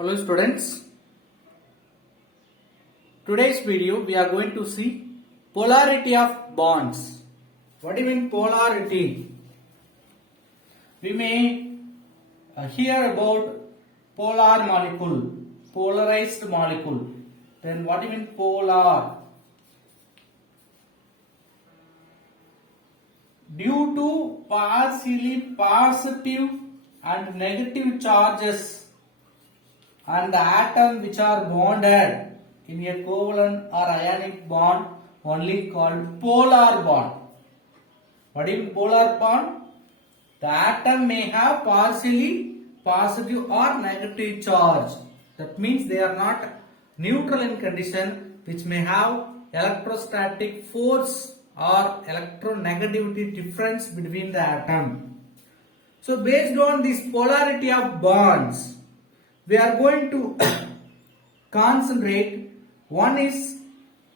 Hello students, today's video we are going to see polarity of bonds. What do you mean polarity? We may hear about polar molecule, polarized molecule. Then what do you mean polar? Due to partially positive and negative charges and the atom which are bonded in a covalent or ionic bond only called polar bond. What is polar bond? The atom may have partially positive or negative charge. That means they are not neutral in condition, which may have electrostatic force or electronegativity difference between the atom. So based on this polarity of bonds, we are going to concentrate. One is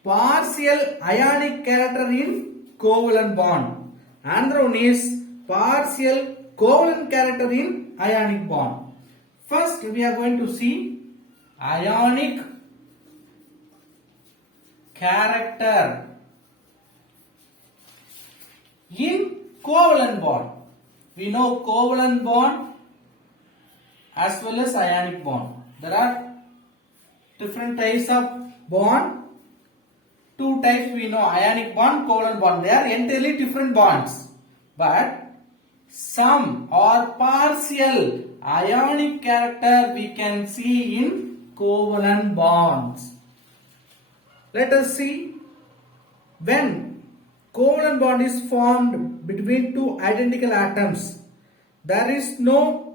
partial ionic character in covalent bond. Another one is partial covalent character in ionic bond. First we are going to see ionic character in covalent bond. We know covalent bond as well as ionic bond. There are different types of bond. Two types we know, ionic bond, covalent bond. They are entirely different bonds. But some or partial ionic character we can see in covalent bonds. Let us see, when covalent bond is formed between two identical atoms, there is no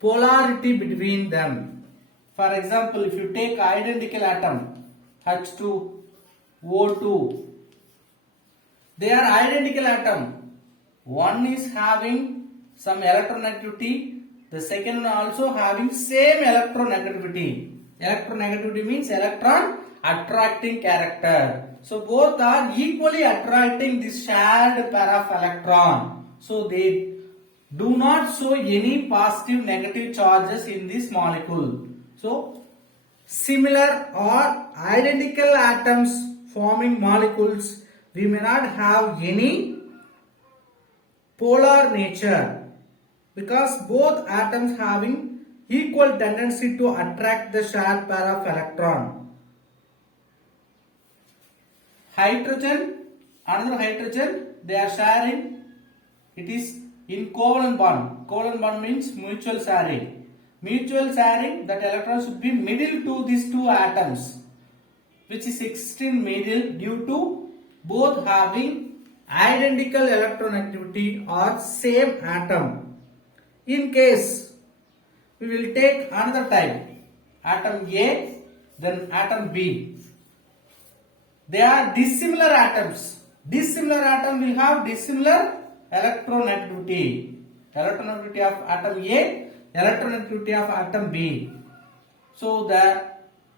polarity between them. For example, if you take identical atom H2, O2, they are identical atom. One is having some electronegativity, the second one also having same electronegativity. Electronegativity means electron attracting character. So both are equally attracting this shared pair of electron. So they do not show any positive negative charges in this molecule. So similar or identical atoms forming molecules, we may not have any polar nature because both atoms having equal tendency to attract the shared pair of electron. Hydrogen, another hydrogen, they are sharing, it is in covalent bond. Covalent bond means mutual sharing. Mutual sharing, that electron should be middle to these two atoms, which is extreme middle due to both having identical electronegativity or same atom. In case we will take another type, atom A, then atom B. They are dissimilar atoms. Dissimilar atom will have dissimilar electronegativity. Electronegativity of atom A, electronegativity of atom B. So the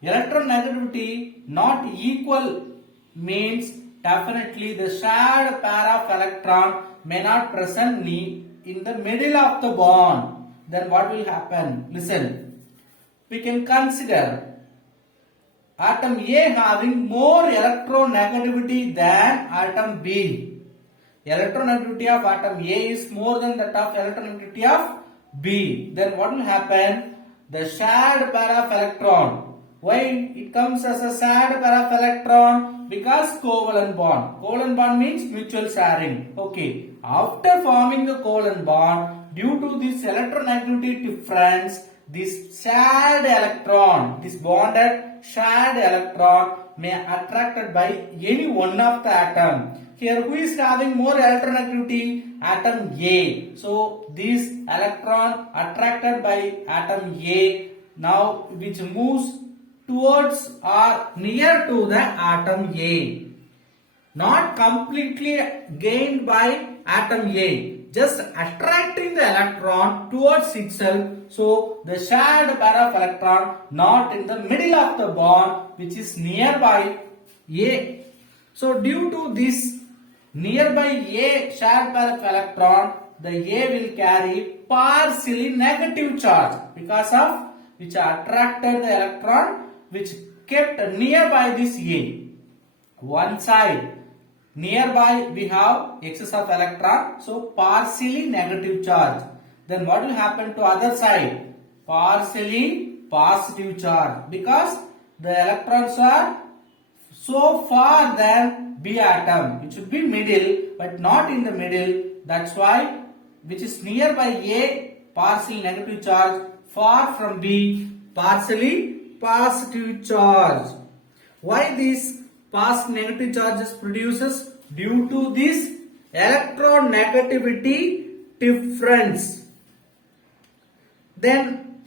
electronegativity not equal means definitely the shared pair of electron may not present in the middle of the bond. Then what will happen? Listen. We can consider atom A having more electronegativity than atom B. Electronegativity of atom A is more than that of electronegativity of B. Then what will happen? The shared pair of electron. Why it comes as a shared pair of electron? Because covalent bond. Covalent bond means mutual sharing. Okay. After forming the covalent bond, due to this electronegativity difference, this shared electron, this bonded shared electron may attracted by any one of the atom. Here who is having more electronegativity? Atom A. So this electron attracted by atom A now which moves towards or near to the atom A. Not completely gained by atom A. Just attracting the electron towards itself. So the shared pair of electron not in the middle of the bond which is nearby A. So due to this nearby A shared pair of electron, the A will carry partially negative charge because of which attracted the electron which kept nearby this A. One side nearby we have excess of electron, so partially negative charge. Then what will happen to other side? Partially positive charge, because the electrons are so far than B atom. It should be middle, but not in the middle. That's why which is nearby A, partially negative charge, far from B, partially positive charge. Why this positive negative charges produces? Due to this electronegativity difference. Then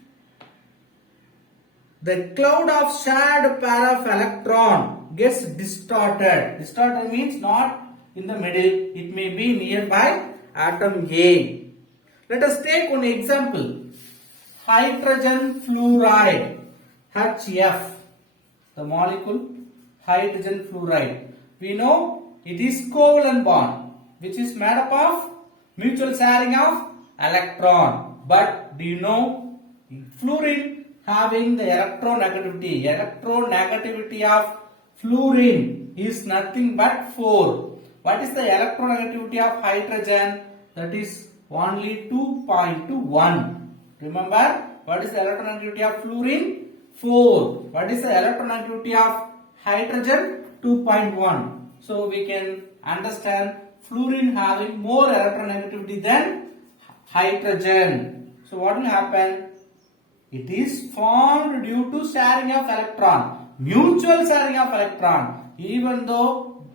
the cloud of shared pair of electron gets distorted. Distorted means not in the middle. It may be nearby atom A. Let us take one example. Hydrogen fluoride, HF. The molecule hydrogen fluoride. We know it is covalent bond, which is made up of mutual sharing of electron. But do you know fluorine having the electronegativity? Electronegativity of fluorine is nothing but 4. What is the electronegativity of hydrogen? That is only 2.1. Remember, what is the electronegativity of fluorine? 4. What is the electronegativity of hydrogen? 2.1. So we can understand fluorine having more electronegativity than hydrogen. So what will happen? It is formed due to sharing of electron, mutual sharing of electron. Even though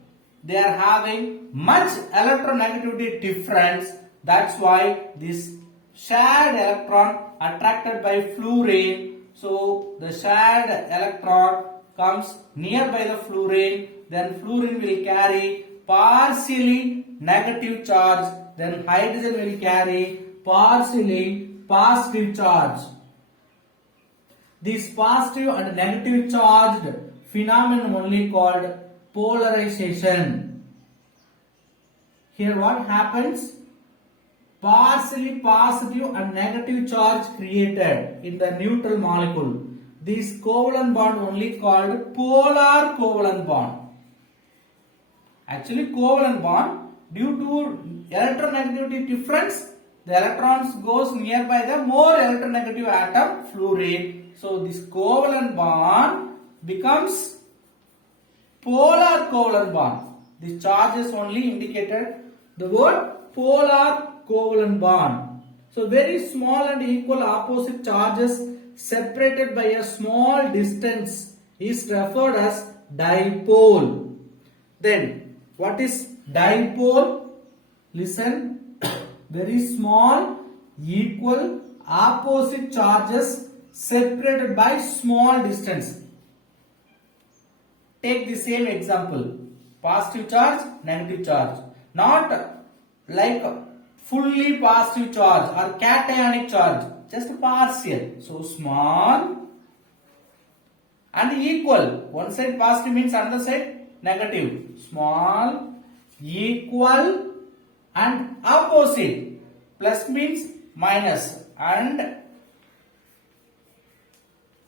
they are having much electronegativity difference, that's why this shared electron attracted by fluorine. So the shared electron comes nearby the fluorine, then fluorine will carry partially negative charge, then hydrogen will carry partially positive charge. This positive and negative charged phenomenon only called polarization. Here what happens? Partially positive and negative charge created in the neutral molecule. This covalent bond only called polar covalent bond. Actually covalent bond, due to electronegativity difference, the electrons goes nearby the more electronegative atom fluorine. So this covalent bond becomes polar covalent bond. This charge is only indicated the word polar covalent bond. So very small and equal opposite charges separated by a small distance is referred as dipole. Then what is dipole? Listen, very small equal opposite charges separated by small distance. Take the same example, positive charge, negative charge. Not like fully positive charge or cationic charge, just partial. So small and equal. One side positive means another side negative. Small, equal and opposite. Plus means minus, and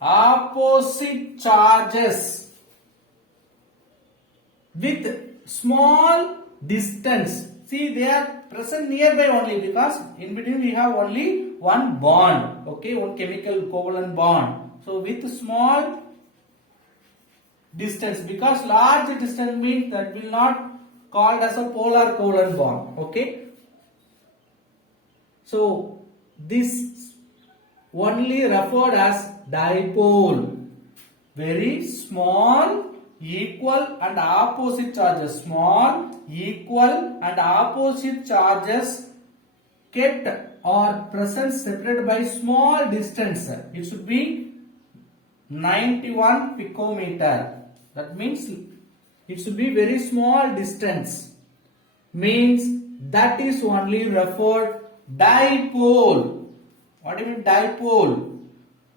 opposite charges with small distance. See, they are present nearby only, because in between we have only one bond, okay, one chemical covalent bond. So with small distance, because large distance means that will not called as a polar covalent bond, okay. So this only referred as dipole. Very small, equal and opposite charges. Small, equal and opposite charges kept or present separated by small distance. It should be 91 picometer. That means it should be very small distance. Means that is only referred dipole. What do you mean dipole?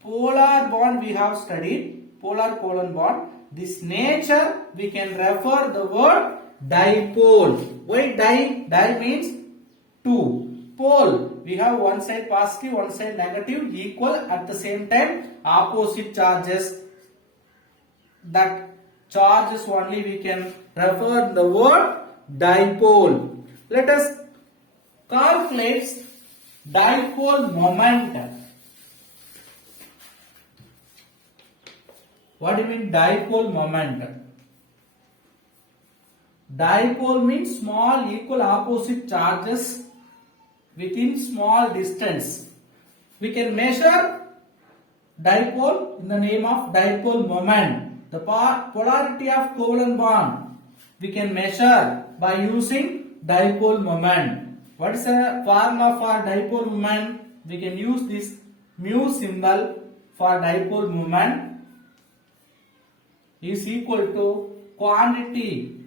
Polar bond we have studied, polar covalent bond. This nature we can refer the word dipole. Why di? Di means two. Pole We have one side positive, one side negative, equal at the same time opposite charges. That charges only we can refer the word dipole. Let us calculate dipole moment. What do you mean dipole moment? Dipole means small equal opposite charges within small distance. We can measure dipole in the name of dipole moment. The polarity of covalent bond we can measure by using dipole moment. What is the formula for dipole moment? We can use this mu symbol for dipole moment is equal to quantity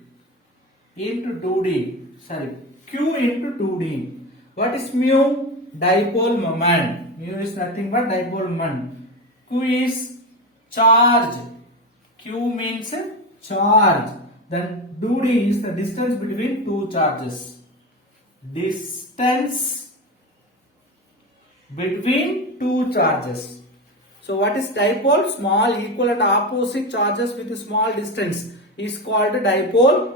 into 2D. Sorry, Q into 2D. What is mu? Dipole moment. Mu is nothing but dipole moment. Q is charge. Q means charge. Then 2D is the distance between two charges. Distance between two charges. So what is dipole? Small equal and opposite charges with a small distance is called dipole.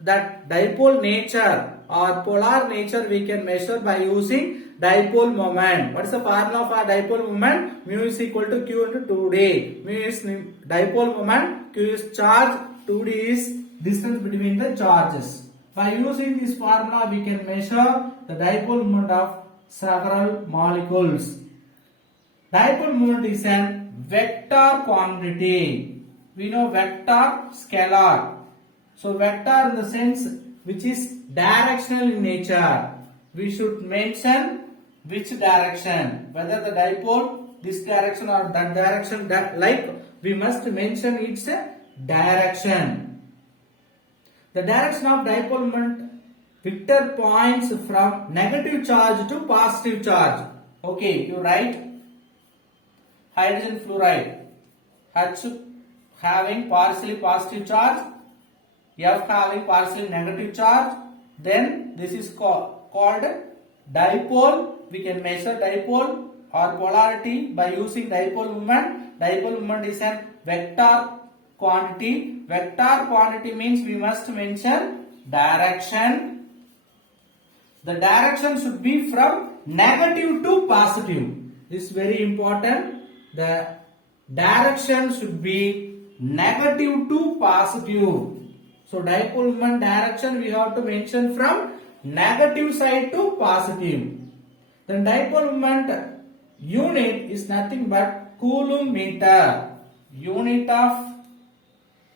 That dipole nature or polar nature we can measure by using dipole moment. What is the formula for dipole moment? Mu is equal to Q into 2D. Mu is dipole moment, Q is charge, 2D is distance between the charges. By using this formula we can measure the dipole moment of several molecules. Dipole moment is an vector quantity. We know vector scalar. So vector in the sense which is directional in nature. We should mention which direction, whether the dipole this direction or that direction, like we must mention its direction. The direction of dipole moment vector points from negative charge to positive charge. Okay, you write hydrogen fluoride, H having partially positive charge, F having partially negative charge, then this is called dipole. We can measure dipole or polarity by using dipole moment. Dipole moment is a vector quantity. Vector quantity means we must mention direction. The direction should be from negative to positive. This is very important. The direction should be negative to positive. So dipole moment direction we have to mention from negative side to positive. Then dipole moment unit is nothing but coulomb meter. Unit of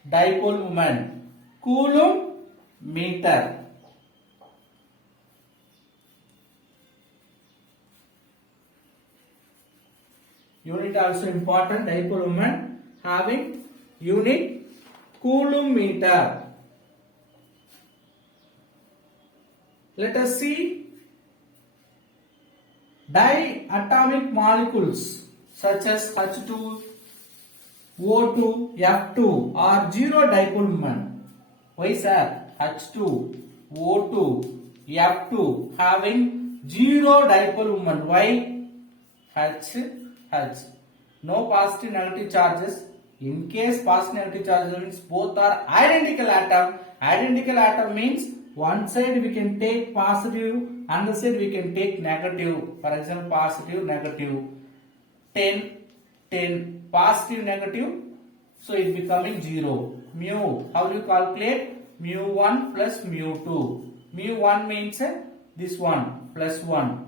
dipole moment, coulomb meter. Unit also important. Dipole moment having unit coulomb meter. Let us see diatomic molecules such as H2, O2, F2 are zero dipole moment. Why sir? H2, O2, F2 having zero dipole moment. Why? H. No positive negative charges. In case positive negative charges means both are identical atom. Identical atom means one side we can take positive, another side we can take negative. For example, positive, negative. 10, positive, negative. So it becoming 0. Mu, how do you calculate? Mu1 plus mu2. Mu1 means this one, plus 1.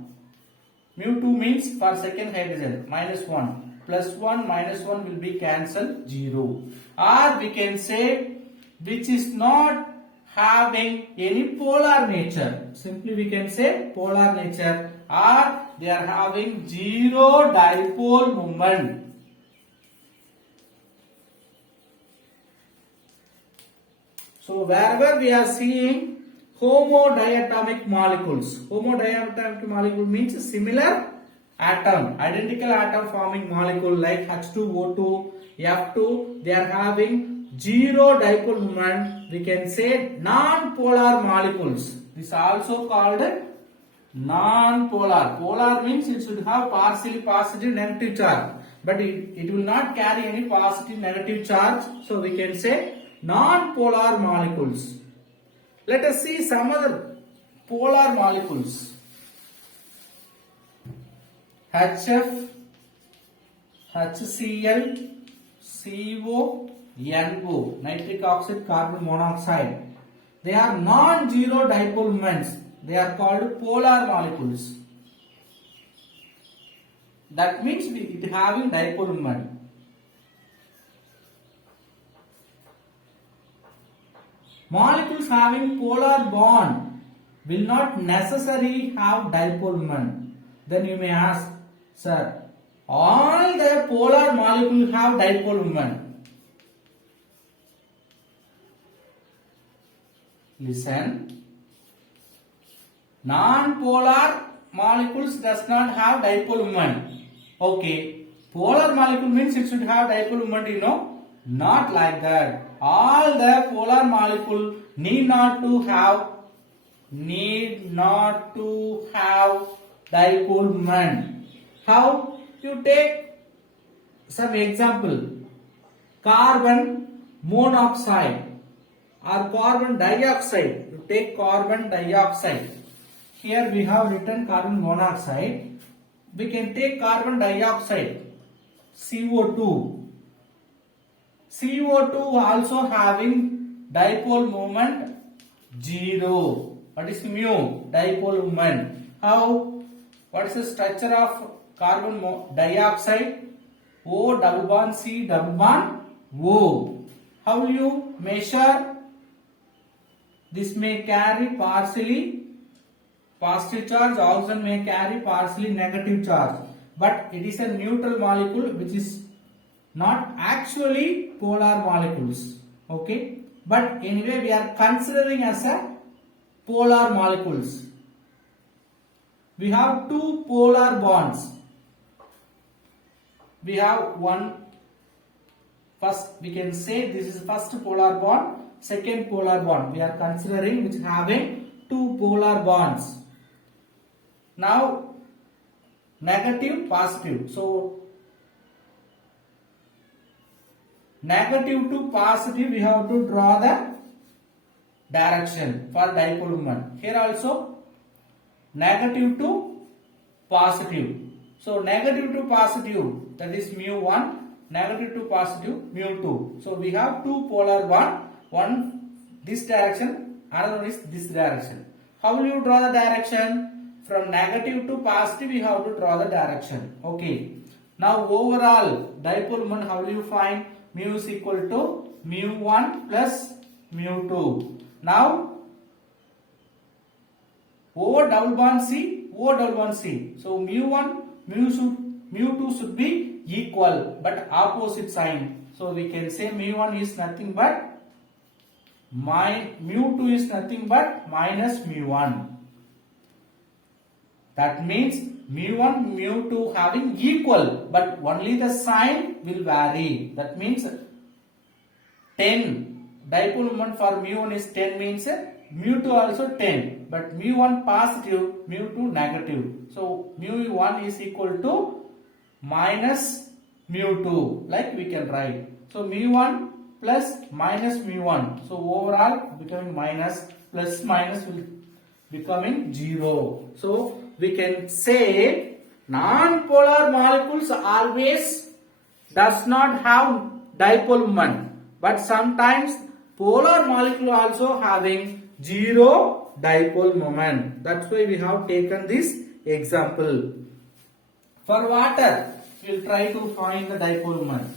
Mu2 means for second hydrogen, minus 1. Plus 1, minus 1 will be cancelled, 0. Or we can say which is not having any polar nature. Simply we can say polar nature, or they are having zero dipole moment. So wherever we are seeing homodiatomic molecules, homodiatomic molecule means similar atom, identical atom forming molecule like H2O2, F2, they are having zero dipole moment. We can say non-polar molecules. This is also called Non-polar. Polar means it should have partially positive negative charge, but it will not carry any positive negative charge. So we can say non-polar molecules. Let us see some other polar molecules. HF, HCl, CO, NO, nitric oxide, carbon monoxide. They are non-zero dipole moments. They are called polar molecules. That means it having dipole moment. Molecules having polar bond will not necessarily have dipole moment. Then you may ask, sir, all the polar molecules have dipole moment. Listen. Non-polar molecules does not have dipole moment. Okay. Polar molecule means it should have dipole moment, you know. Not like that. All the polar molecule need not to have dipole moment. How? You take some example. Carbon monoxide or carbon dioxide. You take carbon dioxide. Here we have written carbon monoxide. We can take carbon dioxide, CO2. CO2 also having dipole moment 0. What is mu? Dipole moment. How? What is the structure of carbon dioxide? O double bond C double bond O. How will you measure? This may carry partially positive charge, oxygen may carry partially negative charge, but it is a neutral molecule which is not actually polar molecules. Okay, but anyway we are considering as a polar molecules. We have two polar bonds. We have one. First we can say this is first polar bond, second polar bond we are considering, which having two polar bonds. Now negative, positive. So negative to positive we have to draw the direction for dipole moment. Here also negative to positive. So negative to positive, that is mu1, negative to positive mu2. So we have two polar bond, one this direction, another one is this direction. How will you draw the direction? From negative to positive you have to draw the direction. Okay. Now overall dipole moment, how will you find? Mu is equal to mu1 plus mu2. Now O double bond C, O double bond C. So mu1, mu2 should be equal but opposite sign. So we can say mu1 is nothing but mu2 is nothing but minus mu1. That means mu1, mu2 having equal, but only the sign will vary. That means 10. Dipole moment for mu1 is 10 means mu2 also 10. But mu1 positive, mu2 negative. So mu1 is equal to minus mu2. Like we can write. So mu1 plus minus mu1. So overall becoming minus, plus minus will becoming 0. So we can say non-polar molecules always does not have dipole moment, but sometimes polar molecule also having 0 dipole moment. That's why we have taken this example. For water, we will try to find the dipole moment.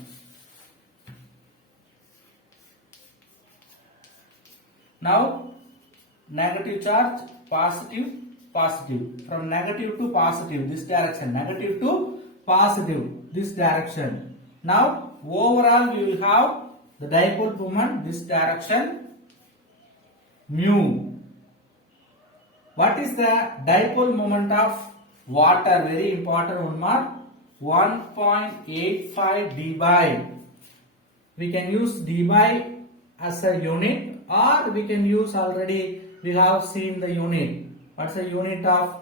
Now negative charge, positive, positive. From negative to positive, this direction. Negative to positive, this direction. Now overall we will have the dipole moment, this direction, mu. What is the dipole moment of water? Very important one mark. 1.85 dBi. We can use dBi as a unit, or we can use, already we have seen the unit. What's the unit of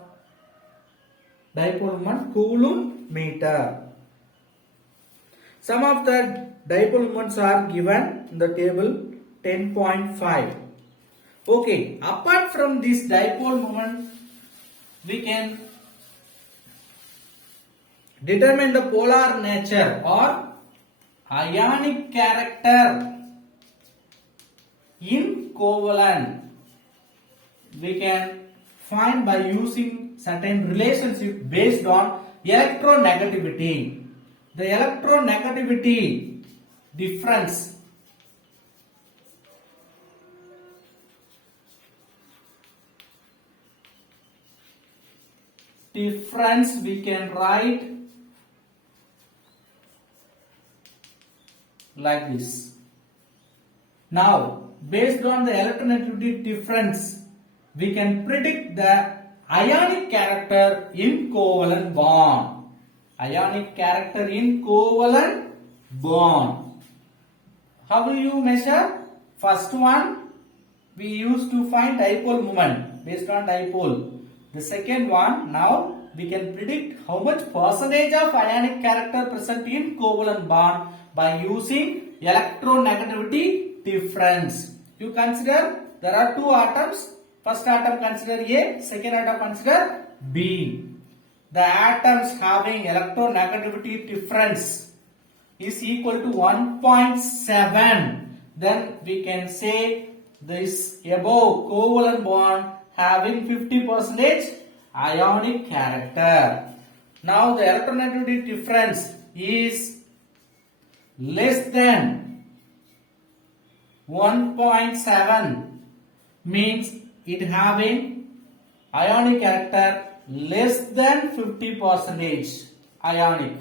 dipole moment Coulomb meter. Some of the dipole moments are given in the table 10.5. Okay, apart from this dipole moment, we can determine the polar nature or ionic character in covalent. We can find by using certain relationship based on electronegativity. The electronegativity difference we can write like this. Now, based on the electronegativity difference, we can predict the ionic character in covalent bond. Ionic character in covalent bond. How will you measure? First one, we used to find dipole moment based on dipole. The second one, now we can predict how much percentage of ionic character present in covalent bond by using electronegativity difference. You consider there are two atoms. First atom consider A, second atom consider B. The atoms having electronegativity difference is equal to 1.7. Then we can say this above covalent bond having 50% ionic character. Now the electronegativity difference is less than 1.7, means it having ionic character less than 50% ionic.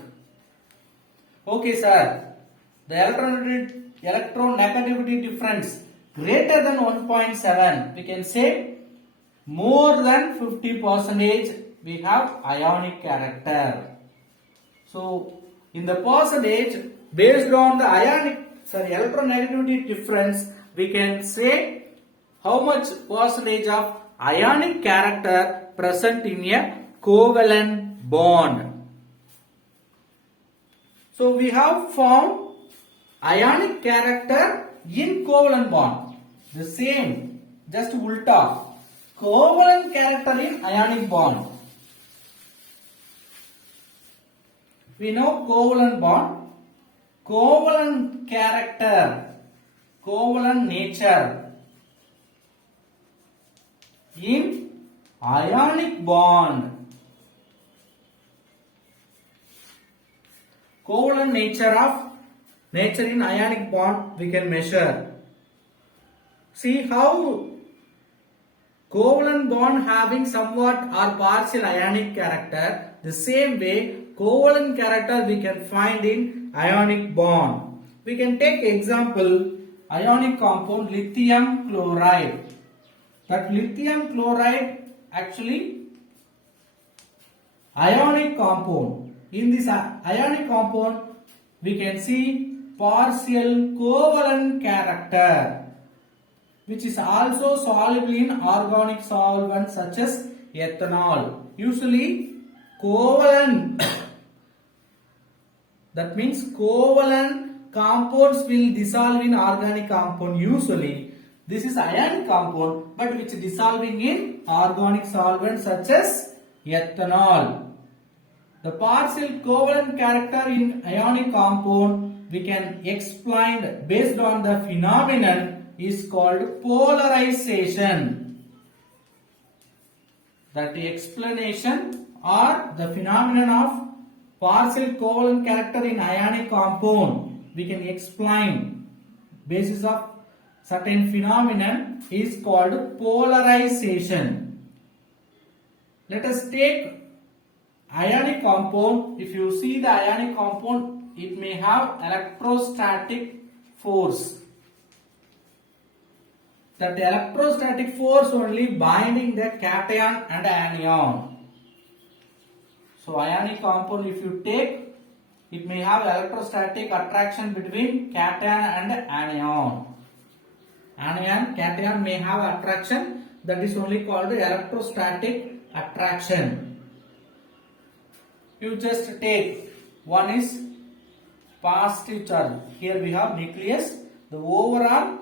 Okay sir, the electronegativity difference greater than 1.7, we can say more than 50% we have ionic character. So in the percentage based on the electronegativity difference, we can say how much percentage of ionic character present in a covalent bond. So we have found ionic character in covalent bond. The same, just ulta. Covalent character in ionic bond. We know covalent bond, covalent character, covalent nature in ionic bond. Covalent nature in ionic bond we can measure. See how covalent bond having somewhat or partial ionic character. The same way covalent character we can find in ionic bond. We can take example ionic compound lithium chloride. That lithium chloride actually ionic compound. In this ionic compound we can see partial covalent character, which is also soluble in organic solvents such as ethanol. Usually covalent, that means covalent compounds will dissolve in organic compound usually. This is ionic compound but which is dissolving in organic solvents such as ethanol. The partial covalent character in ionic compound we can explain based on the phenomenon is called polarization. That the explanation or the phenomenon of partial covalent character in ionic compound we can explain basis of certain phenomenon is called polarization. Let us take ionic compound. If you see the ionic compound, it may have electrostatic force. That electrostatic force only binding the cation and anion. So ionic compound if you take, it may have electrostatic attraction between cation and anion. Cation may have attraction, that is only called electrostatic attraction. you just take one is positive charge. Here we have nucleus, the overall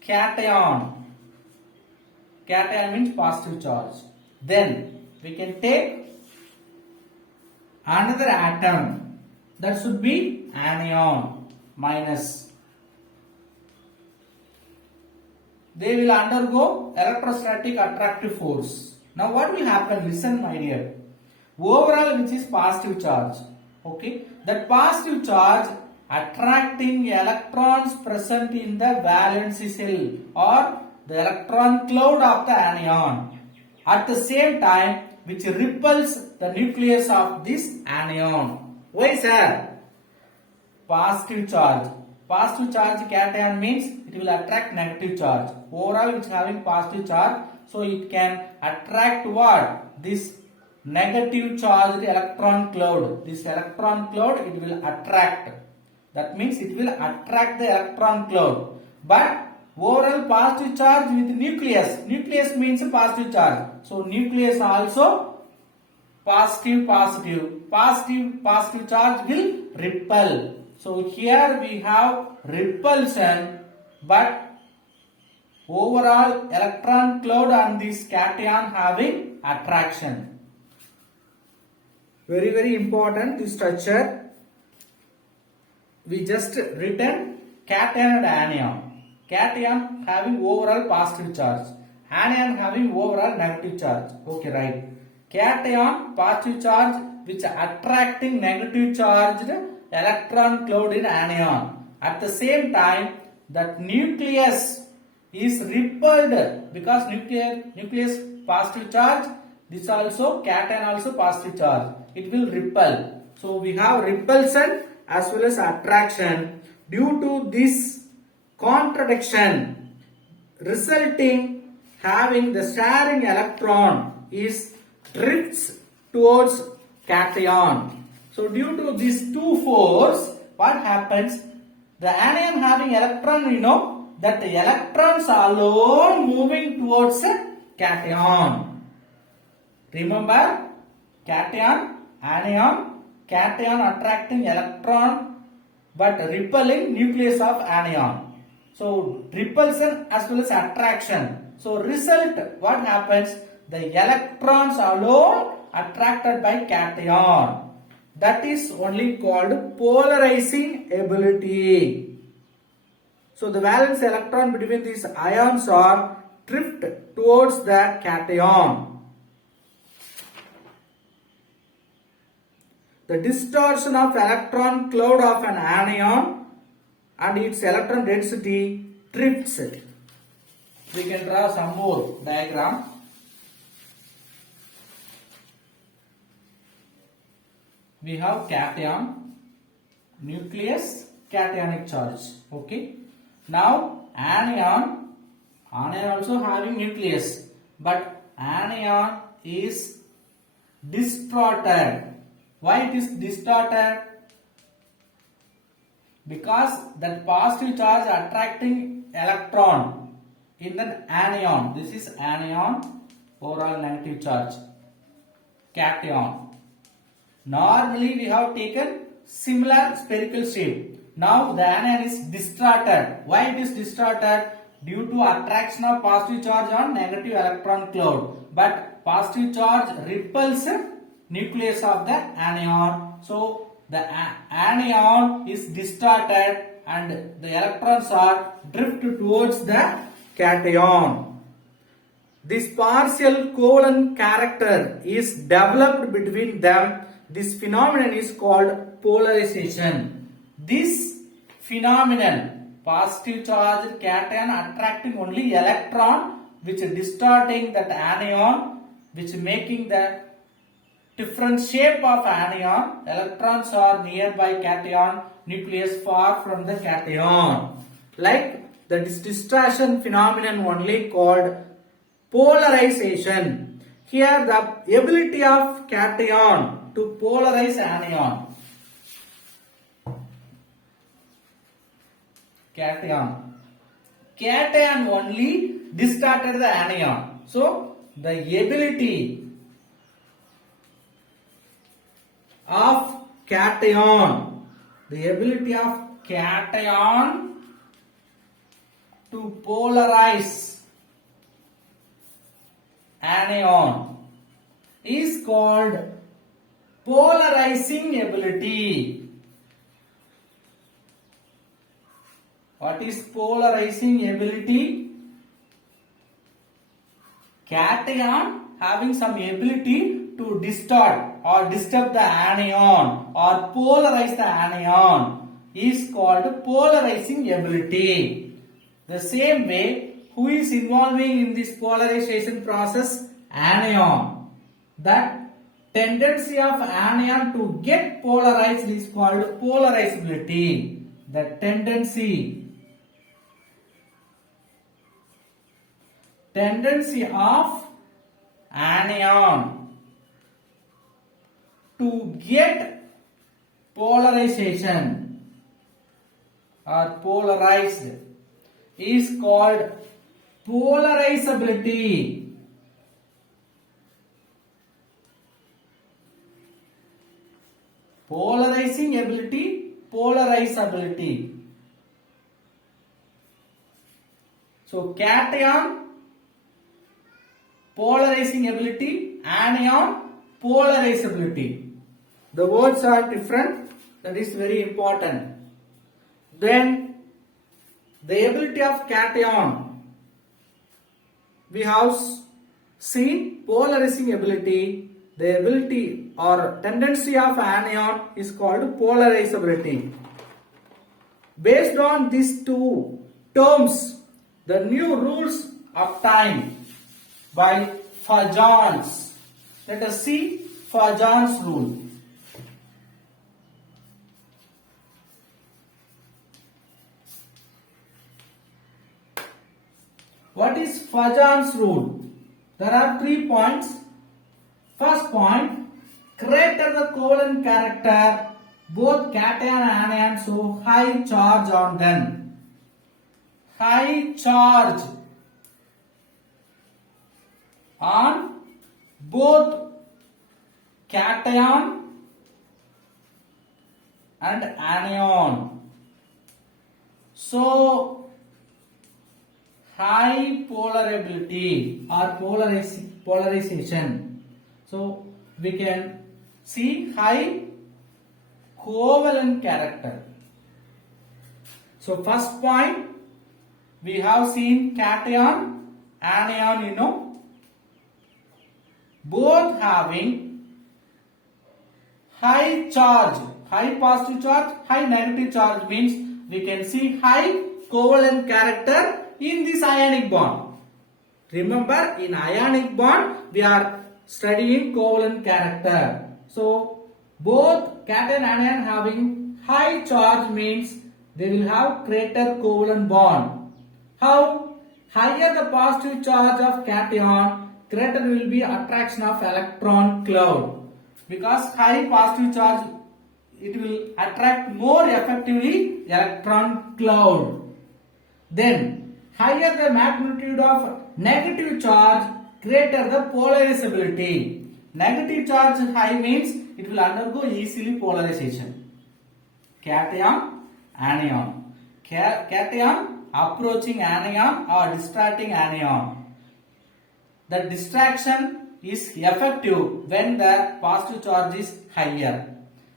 cation. Cation means positive charge. Then we can take another atom, that should be anion, minus. They will undergo electrostatic attractive force. Now what will happen? Listen my dear. Overall which is positive charge. Okay. That positive charge attracting electrons present in the valence shell or the electron cloud of the anion. At the same time which repels the nucleus of this anion. Why sir? Positive charge. Positive charge cation means it will attract negative charge. Overall which having positive charge, so it can attract what? This negative charged electron cloud. This electron cloud it will attract. That means it will attract the electron cloud. But overall positive charge with nucleus. Nucleus means positive charge. So nucleus also positive positive. Positive charge will repel. So here we have repulsion, but overall electron cloud on this cation having attraction. Very important this structure. We just written cation and anion. Cation having overall positive charge, anion having overall negative charge. Okay, right. Cation positive charge which attracting negative charged electron cloud in anion. At the same time that nucleus is repelled because nucleus positive charge, this also cation also positive charge, it will repel. So we have repulsion as well as attraction. Due to this contradiction resulting having the sharing electron is drifts towards cation. So due to these two force, what happens? The anion having electron, that the electrons alone moving towards a cation. Remember, cation, anion, cation attracting electron but repelling nucleus of anion. So repulsion as well as attraction. So result, what happens? The electrons alone attracted by cation. That is only called polarizing ability. So the valence electron between these ions are drift towards the cation. The distortion of electron cloud of an anion and its electron density drifts. We can draw some more diagram. We have cation, nucleus, cationic charge. Okay. Now anion also having nucleus, but anion is distorted. Why it is distorted? Because that positive charge attracting electron in the anion. This is anion, overall negative charge, cation. Normally we have taken similar spherical shape. Now the anion is distorted. Why it is distorted? Due to attraction of positive charge on negative electron cloud. But positive charge repels nucleus of the anion. So the anion is distorted and the electrons are drifted towards the cation. This partial covalent character is developed between them. This phenomenon is called polarization. This phenomenon, positive charge cation attracting only electron, which is distorting that anion, which making the different shape of anion. Electrons are nearby cation, nucleus far from the cation. Like the distortion phenomenon only called polarization. Here the ability of cation to polarize anion. Cation only distorted the anion. So the ability of cation, the ability of cation to polarize anion is called polarizing ability. What is polarizing ability? Cation having some ability to distort or disturb the anion or polarize the anion is called polarizing ability. The same way, who is involving in this polarization process? Anion. That tendency of anion to get polarized is called polarizability. The tendency of anion to get polarization or polarized is called polarizability. Polarizing ability, polarizability. So cation, polarizing ability, anion, polarizability. The words are different. That is very important. Then the ability of cation. We have seen polarizing ability. The ability or tendency of anion is called polarizability. Based on these two terms, the new rules obtained by Fajans. Let us see Fajans rule. What is Fajans rule? There are 3 points. First point, greater the covalent character, both cation and anion show high charge on them. High charge on both cation and anion. So high polarability or polarization. So we can see high covalent character. So first point, we have seen cation, anion, both having high charge, high positive charge, high negative charge means we can see high covalent character in this ionic bond. Remember, in ionic bond, we are studying covalent character. So both cation and anion having high charge means they will have greater covalent bond. How? Higher the positive charge of cation, greater will be attraction of electron cloud. Because high positive charge, it will attract more effectively electron cloud. Then higher the magnitude of negative charge, greater the polarizability. Negative charge high means it will undergo easily polarization. Cation, anion. Cation approaching anion or distracting anion. The distraction is effective when the positive charge is higher.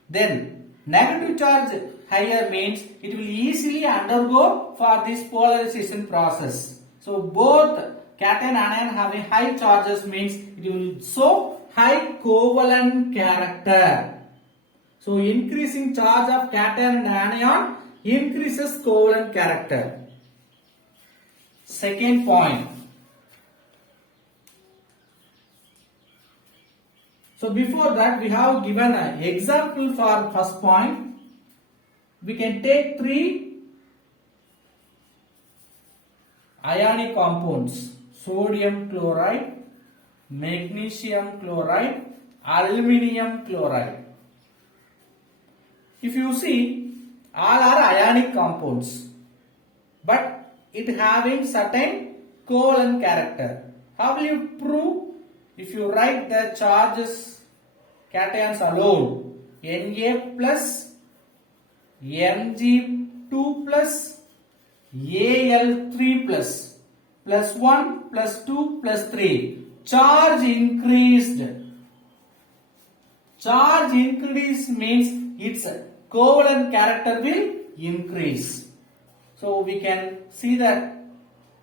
Then negative charge higher means it will easily undergo for this polarization process. So both cation and anion having high charges means it will show high covalent character. So increasing charge of cation and anion increases covalent character. Second point. So before that, we have given an example for first point. We can take 3 ionic compounds: sodium chloride, magnesium chloride, aluminium chloride. If you see, all are ionic compounds, but it having certain covalent character. How will you prove? If you write the charges, cations alone, Na plus Mg2 plus Al3 plus 1 plus 2 plus 3. Charge increased. Charge increase means its covalent character will increase. So we can see that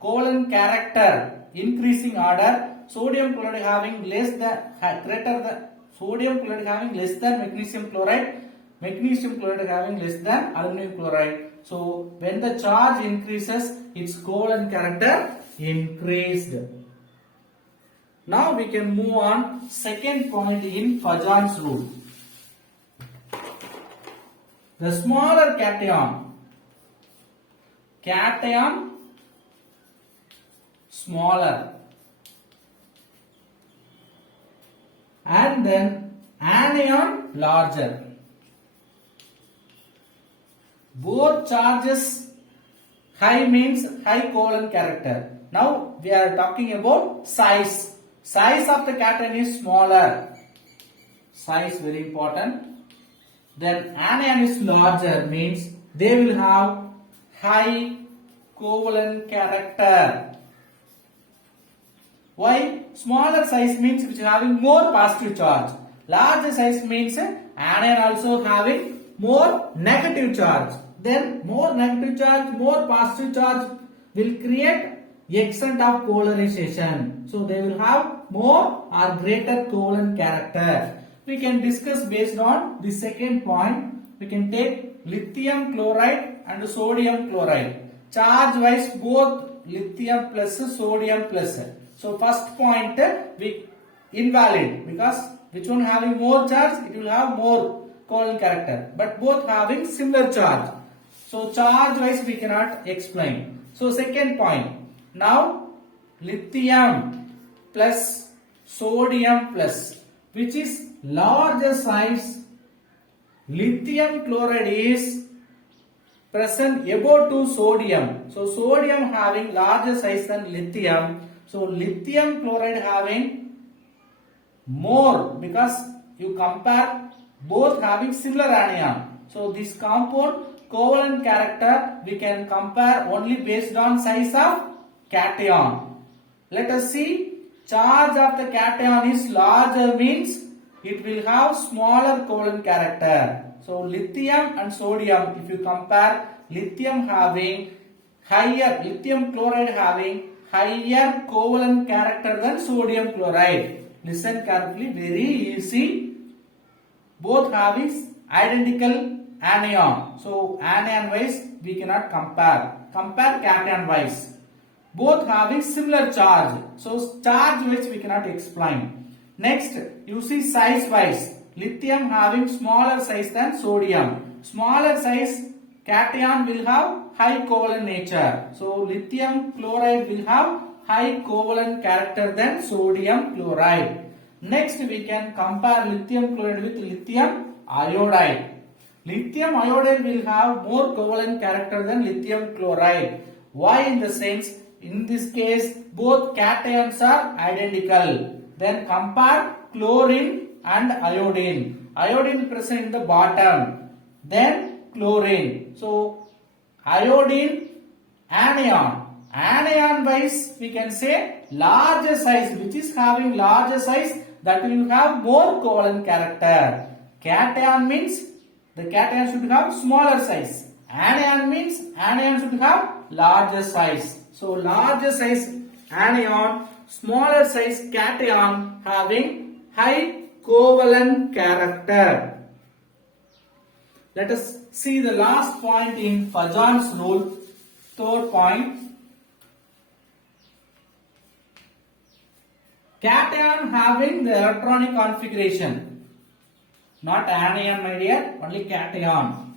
covalent character increasing order. Sodium chloride having less than greater than sodium chloride having less than magnesium chloride. Magnesium chloride having less than aluminum chloride. So when the charge increases, its covalent character increased. Now we can move on second point in Pajan's rule. The smaller cation smaller, and then anion larger. Both charges high means high covalent character. Now we are talking about size. Size of the cation is smaller. Size very important. Then anion is larger means they will have high covalent character. Why? Smaller size means which is having more positive charge. Larger size means anion also having more negative charge. Then more negative charge, more positive charge will create extent of polarization. So they will have more or greater covalent character. We can discuss based on the second point. We can take lithium chloride and sodium chloride. Charge wise both lithium plus sodium plus. So first point we invalid because which one having more charge, it will have more covalent character, but both having similar charge. So charge wise we cannot explain. So second point. Now lithium plus sodium plus, which is larger size. Lithium chloride is present above to sodium. So sodium having larger size than lithium. So lithium chloride having more because you compare both having similar anion. So this compound covalent character we can compare only based on size of cation. Let us see, charge of the cation is larger means it will have smaller covalent character. So lithium and sodium, if you compare, lithium chloride having higher covalent character than sodium chloride. Listen carefully, very easy. Both having identical anion. So anion wise we cannot compare. Compare cation wise. Both having similar charge. So charge wise we cannot explain. Next, you see size wise. Lithium having smaller size than sodium. Smaller size cation will have high covalent nature. So lithium chloride will have high covalent character than sodium chloride. Next we can compare lithium chloride with lithium iodide. Lithium iodide will have more covalent character than lithium chloride. Why? In the sense, in this case both cations are identical. Then compare chlorine and iodine. Iodine present in the bottom. Then chlorine. So iodine anion. Anion wise we can say larger size, which is having larger size, that will have more covalent character. Cation means the cation should have smaller size. Anion means anion should have larger size. So larger size anion, smaller size cation having high covalent character. Let us see the last point in Pajan's rule. Third point. Cation having the electronic configuration. Not anion, my dear, only cation.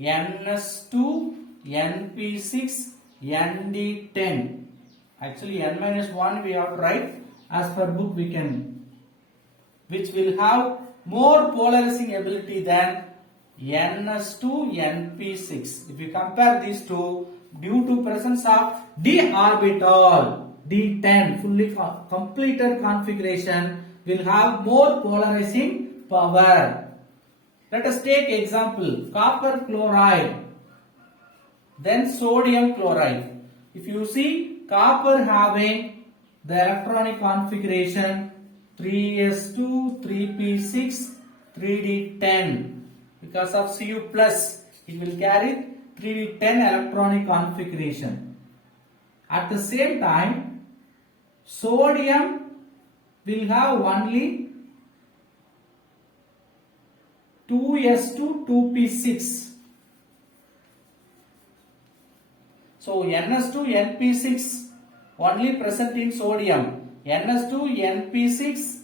Ns2, Np6, Nd10. Actually n-1 we have to write. As per book we can, which will have more polarizing ability than Ns2, Np6. If you compare these two, due to presence of d orbital, D10 fully completed configuration will have more polarizing power. Let us take example copper chloride, then sodium chloride. If you see copper having the electronic configuration 3s2, 3p6, 3d10. Because of Cu plus, it will carry 3d10 electronic configuration. At the same time, sodium will have only 2s2, 2p6. So Ns2, Np6 only present in sodium. Ns2, Np6,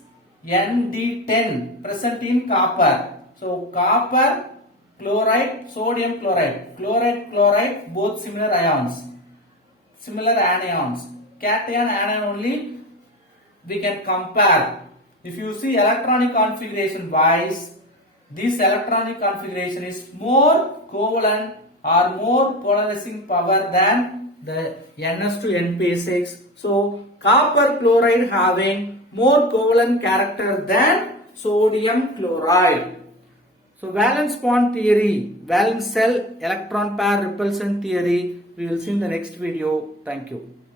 Nd10 present in copper. So copper chloride, sodium chloride, chloride, both similar ions, similar anions. Cation, anion only we can compare. If you see electronic configuration wise, this electronic configuration is more covalent or more polarizing power than the Ns2 Np6. So copper chloride having more covalent character than sodium chloride. So valence bond theory, valence shell electron pair repulsion theory, we will see in the next video. Thank you.